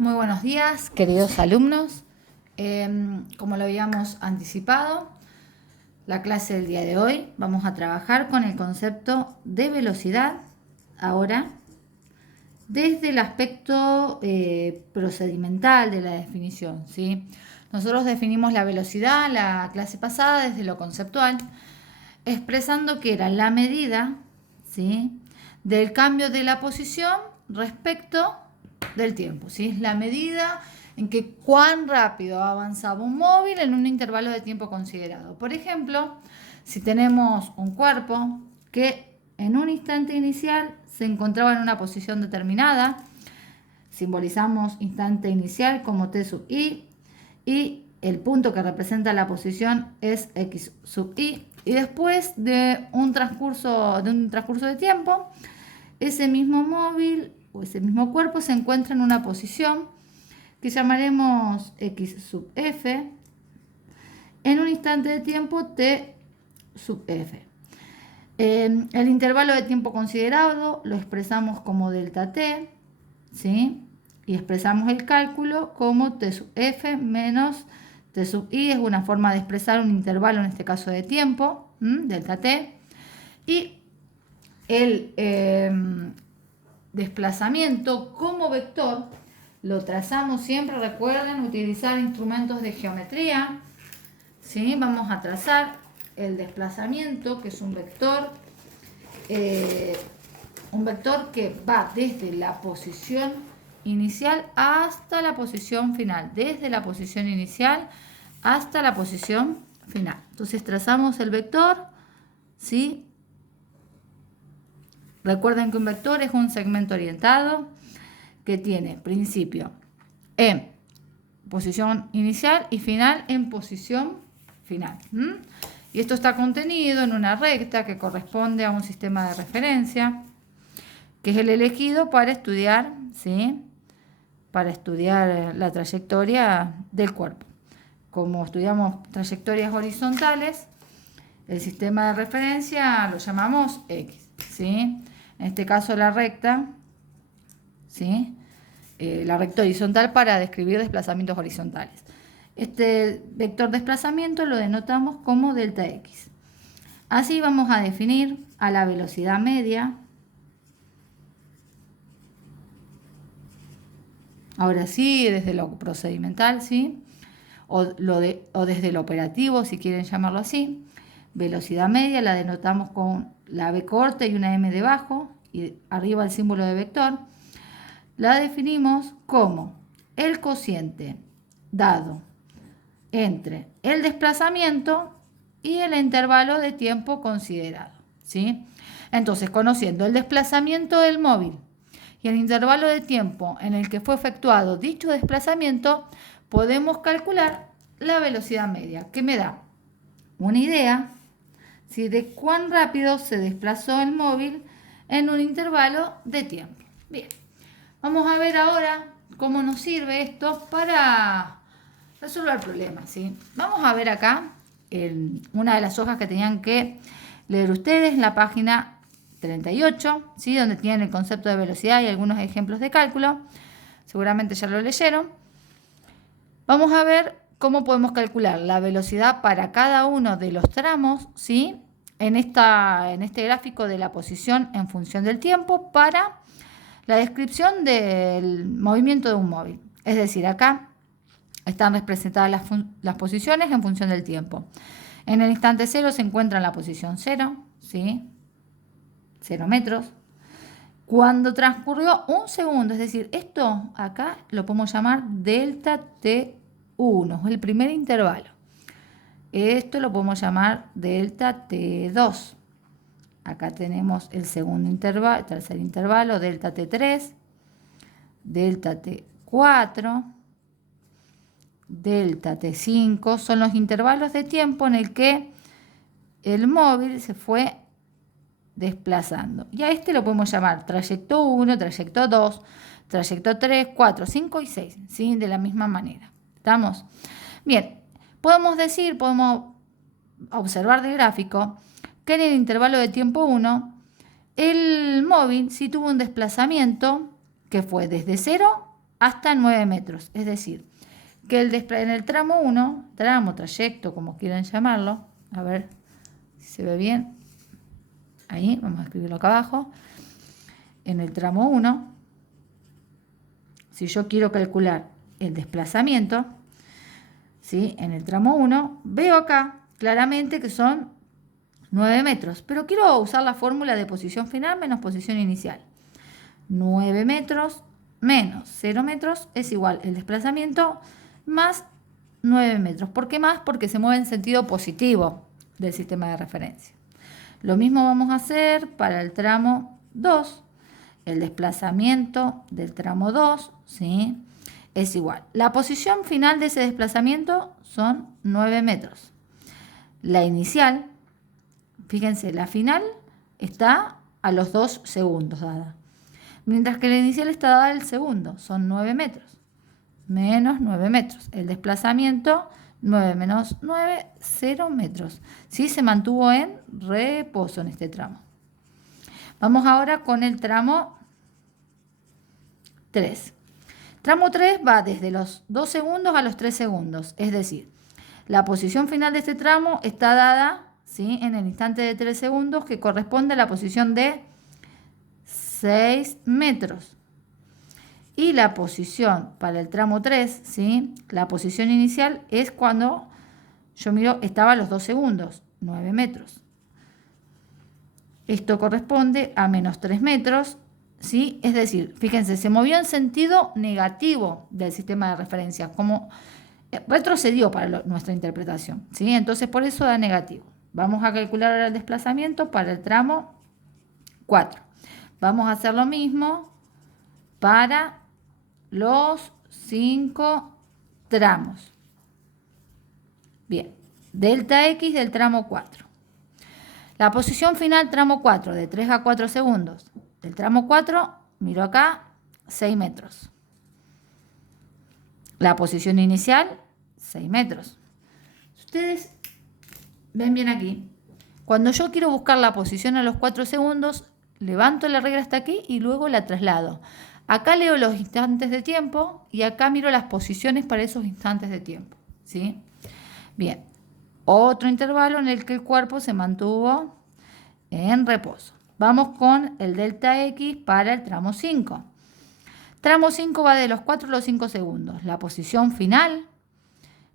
Muy buenos días, queridos alumnos. Como lo habíamos anticipado, la clase del día de hoy vamos a trabajar con el concepto de velocidad, ahora desde el aspecto procedimental de la definición, ¿sí? Nosotros definimos la velocidad la clase pasada desde lo conceptual, expresando que era la medida, ¿sí?, del cambio de la posición respecto del tiempo, ¿sí? Es la medida en que cuán rápido avanzaba un móvil en un intervalo de tiempo considerado. Por ejemplo, si tenemos un cuerpo que en un instante inicial se encontraba en una posición determinada, simbolizamos instante inicial como t sub i y el punto que representa la posición es x sub i, y después de un transcurso de tiempo, ese mismo móvil o ese mismo cuerpo se encuentra en una posición que llamaremos x sub f en un instante de tiempo t sub f. El intervalo de tiempo considerado lo expresamos como delta t, ¿sí? Y expresamos el cálculo como t sub f menos t sub i. Es una forma de expresar un intervalo, en este caso de tiempo, delta t. Y el desplazamiento como vector lo trazamos siempre, recuerden, utilizar instrumentos de geometría, ¿sí? Vamos a trazar el desplazamiento, que es un vector que va desde la posición inicial hasta la posición final, desde la posición inicial hasta la posición final. Entonces trazamos el vector, ¿sí? Recuerden que un vector es un segmento orientado que tiene principio en posición inicial y final en posición final. Y esto está contenido en una recta que corresponde a un sistema de referencia, que es el elegido para estudiar, ¿sí?, para estudiar la trayectoria del cuerpo. Como estudiamos trayectorias horizontales, el sistema de referencia lo llamamos X, ¿sí? En este caso la recta, ¿sí?, la recta horizontal para describir desplazamientos horizontales. Este vector desplazamiento lo denotamos como delta X. Así vamos a definir a la velocidad media. Ahora sí, desde lo procedimental, ¿sí?, o desde lo operativo, si quieren llamarlo así. Velocidad media la denotamos con la B corta y una M debajo, y arriba el símbolo de vector. La definimos como el cociente dado entre el desplazamiento y el intervalo de tiempo considerado, ¿sí? Entonces, conociendo el desplazamiento del móvil y el intervalo de tiempo en el que fue efectuado dicho desplazamiento, podemos calcular la velocidad media, que me da una idea, ¿sí?, de cuán rápido se desplazó el móvil en un intervalo de tiempo. Bien, vamos a ver ahora cómo nos sirve esto para resolver problemas, ¿sí? Vamos a ver acá una de las hojas que tenían que leer ustedes, en la página 38, ¿sí?, donde tienen el concepto de velocidad y algunos ejemplos de cálculo. Seguramente ya lo leyeron. Vamos a ver cómo podemos calcular la velocidad para cada uno de los tramos, ¿sí?, en este gráfico de la posición en función del tiempo para la descripción del movimiento de un móvil. Es decir, acá están representadas las posiciones en función del tiempo. En el instante cero se encuentra en la posición 0, ¿sí?, 0 metros. Cuando transcurrió un segundo, es decir, esto acá lo podemos llamar delta T1, es el primer intervalo. Esto lo podemos llamar delta T2. Acá tenemos el segundo intervalo, tercer intervalo, delta T3, delta T4, delta T5. Son los intervalos de tiempo en el que el móvil se fue desplazando. Y a este lo podemos llamar trayecto 1, trayecto 2, trayecto 3, 4, 5 y 6, ¿sí?, de la misma manera. ¿Estamos? Bien, podemos observar del gráfico que en el intervalo de tiempo 1, el móvil sí tuvo un desplazamiento que fue desde 0 hasta 9 metros. Es decir, que en el tramo 1, trayecto, como quieran llamarlo, a ver si se ve bien, ahí, vamos a escribirlo acá abajo, en el tramo 1, si yo quiero calcular el desplazamiento, ¿sí? En el tramo 1, veo acá claramente que son 9 metros, pero quiero usar la fórmula de posición final menos posición inicial. 9 metros menos 0 metros es igual el desplazamiento más 9 metros. ¿Por qué más? Porque se mueve en sentido positivo del sistema de referencia. Lo mismo vamos a hacer para el tramo 2. El desplazamiento del tramo 2, ¿sí?, es igual. La posición final de ese desplazamiento son 9 metros. La inicial, fíjense, la final está a los 2 segundos dada. Mientras que la inicial está dada el segundo, son 9 metros. Menos 9 metros. El desplazamiento, 9 menos 9, 0 metros. ¿Sí? Se mantuvo en reposo en este tramo. Vamos ahora con el tramo 3. Tramo 3 va desde los 2 segundos a los 3 segundos. Es decir, la posición final de este tramo está dada, ¿sí?, en el instante de 3 segundos, que corresponde a la posición de 6 metros. Y la posición para el tramo 3, ¿sí?, la posición inicial es cuando yo miro, estaba a los 2 segundos, 9 metros. Esto corresponde a menos 3 metros, ¿sí? Es decir, fíjense, se movió en sentido negativo del sistema de referencia, como retrocedió para nuestra interpretación, ¿sí? Entonces, por eso da negativo. Vamos a calcular ahora el desplazamiento para el tramo 4. Vamos a hacer lo mismo para los 5 tramos. Bien, delta X del tramo 4. La posición final tramo 4, de 3 a 4 segundos. Del tramo 4, miro acá, 6 metros. La posición inicial, 6 metros. Ustedes ven bien aquí. Cuando yo quiero buscar la posición a los 4 segundos, levanto la regla hasta aquí y luego la traslado. Acá leo los instantes de tiempo y acá miro las posiciones para esos instantes de tiempo, ¿sí? Bien, otro intervalo en el que el cuerpo se mantuvo en reposo. Vamos con el delta X para el tramo 5. Tramo 5 va de los 4 a los 5 segundos. La posición final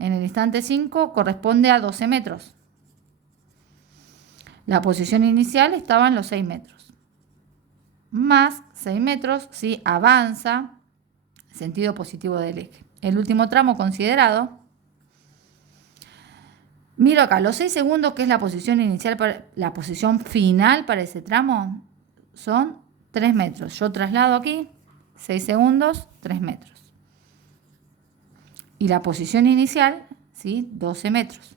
en el instante 5 corresponde a 12 metros. La posición inicial estaba en los 6 metros. Más 6 metros, ¿sí?, avanza sentido positivo del eje. El último tramo considerado. Miro acá, los 6 segundos, que es la posición inicial, la posición final para ese tramo, son 3 metros. Yo traslado aquí, 6 segundos, 3 metros. Y la posición inicial, ¿sí?, 12 metros.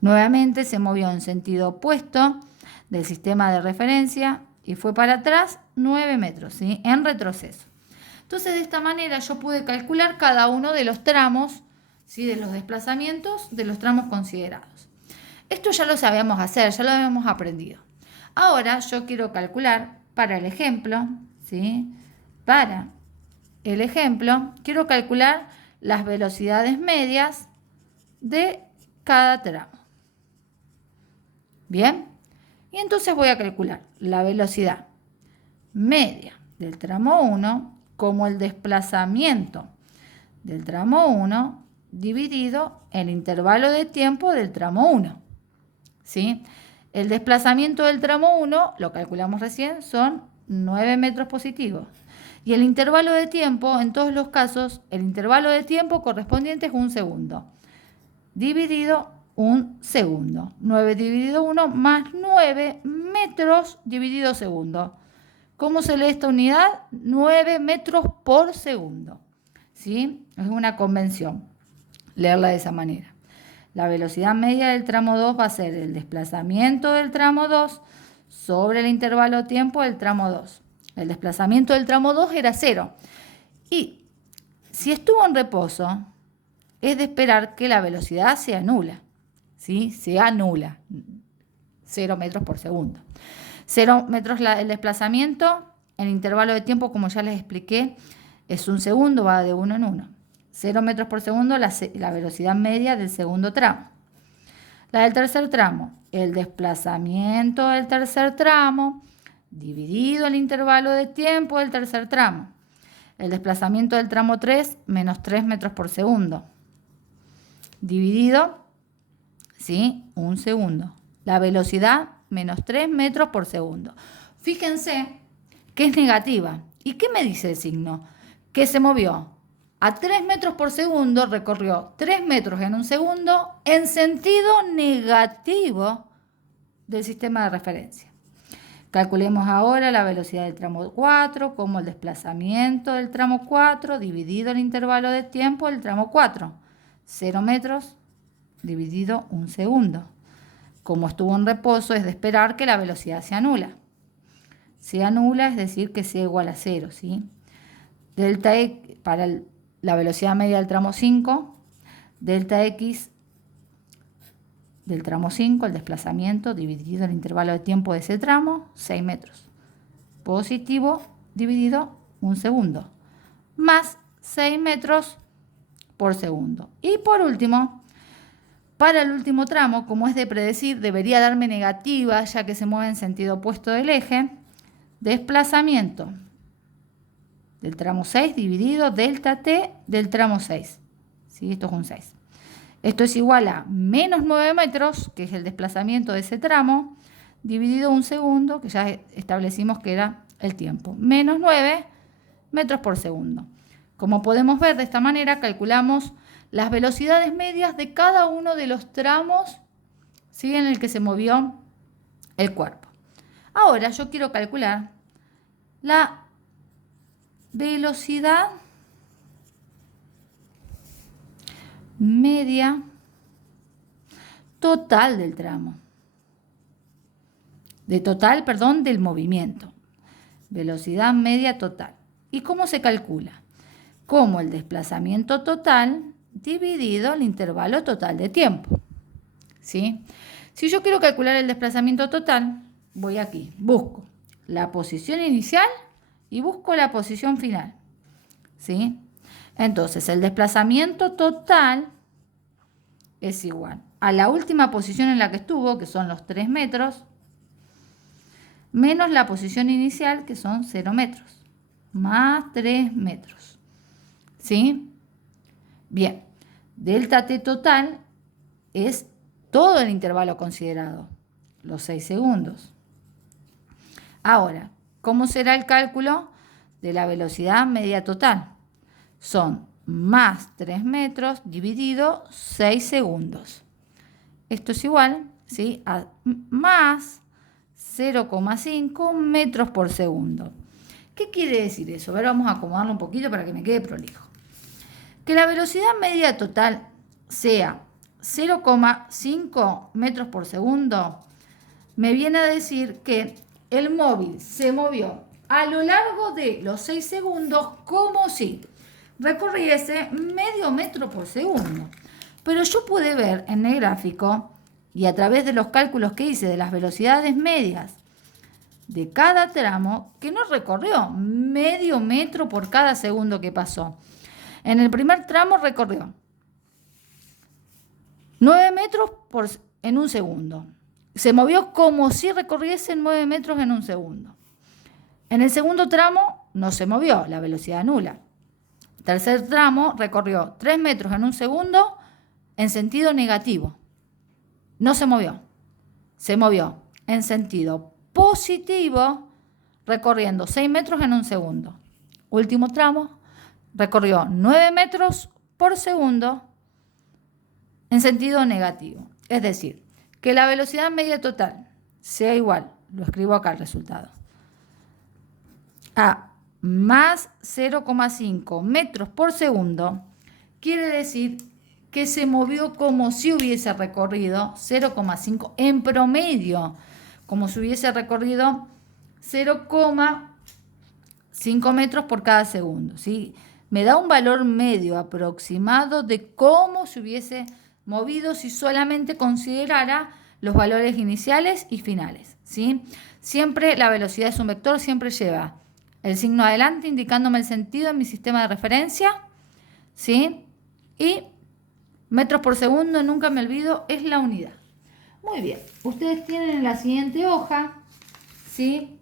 Nuevamente se movió en sentido opuesto del sistema de referencia y fue para atrás 9 metros, ¿sí?, en retroceso. Entonces, de esta manera yo pude calcular cada uno de los tramos, ¿sí?, de los desplazamientos de los tramos considerados. Esto ya lo sabíamos hacer, ya lo habíamos aprendido. Ahora yo quiero calcular para el ejemplo, ¿sí?, para el ejemplo, quiero calcular las velocidades medias de cada tramo. Bien, y entonces voy a calcular la velocidad media del tramo 1 como el desplazamiento del tramo 1 dividido el intervalo de tiempo del tramo 1. ¿Sí? El desplazamiento del tramo 1, lo calculamos recién, son 9 metros positivos. Y el intervalo de tiempo, en todos los casos, el intervalo de tiempo correspondiente es 1 segundo. Dividido 1 segundo. 9 dividido 1 más 9 metros dividido segundo. ¿Cómo se lee esta unidad? 9 metros por segundo. ¿Sí? Es una convención leerla de esa manera. La velocidad media del tramo 2 va a ser el desplazamiento del tramo 2 sobre el intervalo tiempo del tramo 2. El desplazamiento del tramo 2 era 0. Y si estuvo en reposo, es de esperar que la velocidad sea nula. ¿Sí? Sea nula. 0 metros por segundo. 0 metros el desplazamiento, el intervalo de tiempo, como ya les expliqué, es 1 segundo, va de 1 en 1. 0 metros por segundo, la velocidad media del segundo tramo. La del tercer tramo, el desplazamiento del tercer tramo dividido el intervalo de tiempo del tercer tramo. El desplazamiento del tramo 3, menos 3 metros por segundo. Dividido, ¿sí? 1 segundo. La velocidad, menos 3 metros por segundo. Fíjense que es negativa. ¿Y qué me dice el signo? Que se movió a 3 metros por segundo, recorrió 3 metros en 1 segundo en sentido negativo del sistema de referencia. Calculemos ahora la velocidad del tramo 4 como el desplazamiento del tramo 4 dividido el intervalo de tiempo del tramo 4. 0 metros dividido 1 segundo. Como estuvo en reposo, es de esperar que la velocidad se anula. Se anula, es decir, que sea igual a 0, ¿sí? Delta X para la velocidad media del tramo 5, delta X del tramo 5, el desplazamiento dividido el intervalo de tiempo de ese tramo, 6 metros. Positivo dividido 1 segundo, más 6 metros por segundo. Y por último, para el último tramo, como es de predecir, debería darme negativa, ya que se mueve en sentido opuesto del eje, desplazamiento del tramo 6 dividido delta T del tramo 6. ¿Sí? Esto es un 6. Esto es igual a menos 9 metros, que es el desplazamiento de ese tramo, dividido 1 segundo, que ya establecimos que era el tiempo. Menos 9 metros por segundo. Como podemos ver, de esta manera calculamos las velocidades medias de cada uno de los tramos, ¿sí?, en el que se movió el cuerpo. Ahora yo quiero calcular la velocidad media total del tramo. Del movimiento. Velocidad media total. ¿Y cómo se calcula? Como el desplazamiento total dividido el intervalo total de tiempo. ¿Sí? Si yo quiero calcular el desplazamiento total, voy aquí, busco la posición inicial y busco la posición final. ¿Sí? Entonces, el desplazamiento total es igual a la última posición en la que estuvo, que son los 3 metros, menos la posición inicial, que son 0 metros, más 3 metros. ¿Sí? Bien, delta T total es todo el intervalo considerado, los 6 segundos. Ahora, ¿cómo será el cálculo de la velocidad media total? Son más 3 metros dividido 6 segundos. Esto es igual, ¿sí?, a más 0,5 metros por segundo. ¿Qué quiere decir eso? A ver, vamos a acomodarlo un poquito para que me quede prolijo. Que la velocidad media total sea 0,5 metros por segundo me viene a decir que el móvil se movió a lo largo de los 6 segundos como si recorriese medio metro por segundo. Pero yo pude ver en el gráfico y a través de los cálculos que hice de las velocidades medias de cada tramo que no recorrió medio metro por cada segundo que pasó. En el primer tramo recorrió 9 metros en 1 segundo. Se movió como si recorriese 9 metros en 1 segundo. En el segundo tramo no se movió, la velocidad nula. Tercer tramo recorrió 3 metros en 1 segundo en sentido negativo. No se movió. Se movió en sentido positivo recorriendo 6 metros en 1 segundo. Último tramo recorrió 9 metros por segundo en sentido negativo. Es decir, que la velocidad media total sea igual, lo escribo acá el resultado, a más 0,5 metros por segundo, quiere decir que se movió como si hubiese recorrido 0,5 en promedio, como si hubiese recorrido 0,5 metros por cada segundo, ¿sí? Me da un valor medio aproximado de cómo se hubiese movido si solamente considerara los valores iniciales y finales, ¿sí? Siempre la velocidad es un vector, siempre lleva el signo adelante indicándome el sentido en mi sistema de referencia, ¿sí? Y metros por segundo, nunca me olvido, es la unidad. Muy bien, ustedes tienen en la siguiente hoja, ¿sí?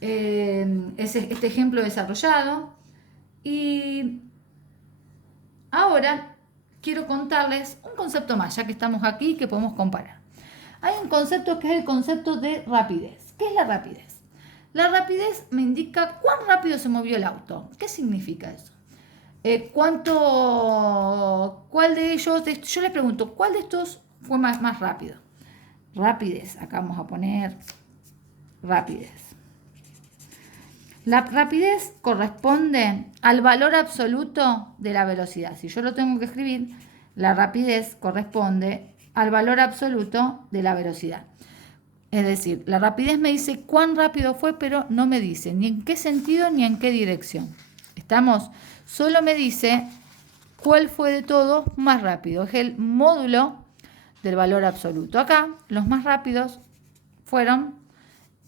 Este ejemplo desarrollado. Y ahora quiero contarles un concepto más, ya que estamos aquí, que podemos comparar. Hay un concepto que es el concepto de rapidez. ¿Qué es la rapidez? La rapidez me indica cuán rápido se movió el auto. ¿Qué significa eso? ¿Cuál de ellos, yo les pregunto, ¿cuál de estos fue más rápido? Rapidez, acá vamos a poner rapidez. La rapidez corresponde al valor absoluto de la velocidad. Si yo lo tengo que escribir, la rapidez corresponde al valor absoluto de la velocidad. Es decir, la rapidez me dice cuán rápido fue, pero no me dice ni en qué sentido ni en qué dirección. ¿Estamos? Solo me dice cuál fue de todos más rápido. Es el módulo del valor absoluto. Acá los más rápidos fueron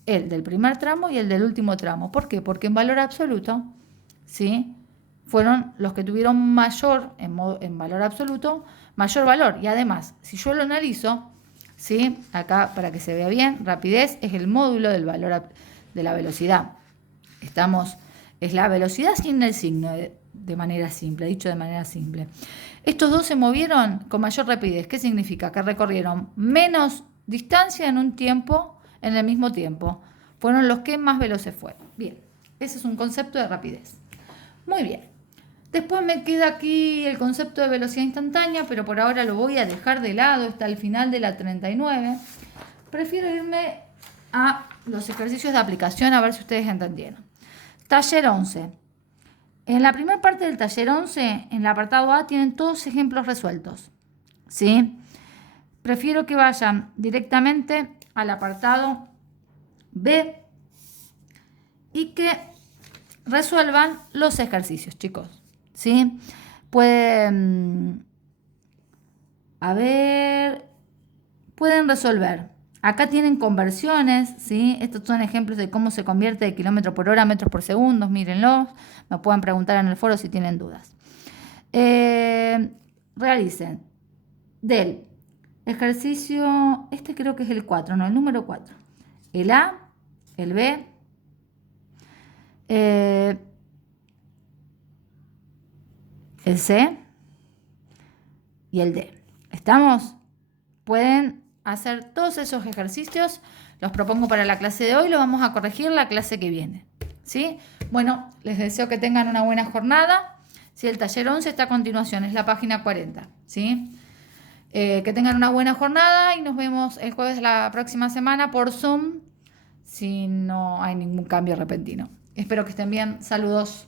el del primer tramo y el del último tramo. ¿Por qué? Porque en valor absoluto, ¿sí? Fueron los que tuvieron mayor, en valor absoluto, mayor valor. Y además, si yo lo analizo, ¿sí? Acá, para que se vea bien, rapidez es el módulo del valor de la velocidad. Es la velocidad sin el signo, de manera simple, dicho de manera simple. Estos dos se movieron con mayor rapidez. ¿Qué significa? Que recorrieron menos distancia en el mismo tiempo. Fueron los que más veloces fueron. Bien, ese es un concepto de rapidez. Muy bien. Después me queda aquí el concepto de velocidad instantánea, pero por ahora lo voy a dejar de lado, está al final de la 39. Prefiero irme a los ejercicios de aplicación a ver si ustedes entendieron. Taller 11. En la primera parte del taller 11, en el apartado A, tienen todos ejemplos resueltos, ¿sí? Prefiero que vayan directamente al apartado B y que resuelvan los ejercicios, chicos, ¿sí? Pueden resolver. Acá tienen conversiones, ¿sí? Estos son ejemplos de cómo se convierte de kilómetro por hora a metros por segundo. Mírenlos. Me pueden preguntar en el foro si tienen dudas. Realicen del ejercicio, este creo que es el 4, no, el número 4. El A, el B, el C y el D. ¿Estamos? Pueden hacer todos esos ejercicios. Los propongo para la clase de hoy. Lo vamos a corregir la clase que viene, ¿sí? Bueno, les deseo que tengan una buena jornada. ¿Sí? El taller 11 está a continuación, es la página 40, ¿sí? Que tengan una buena jornada y nos vemos el jueves de la próxima semana por Zoom, si no hay ningún cambio repentino. Espero que estén bien. Saludos.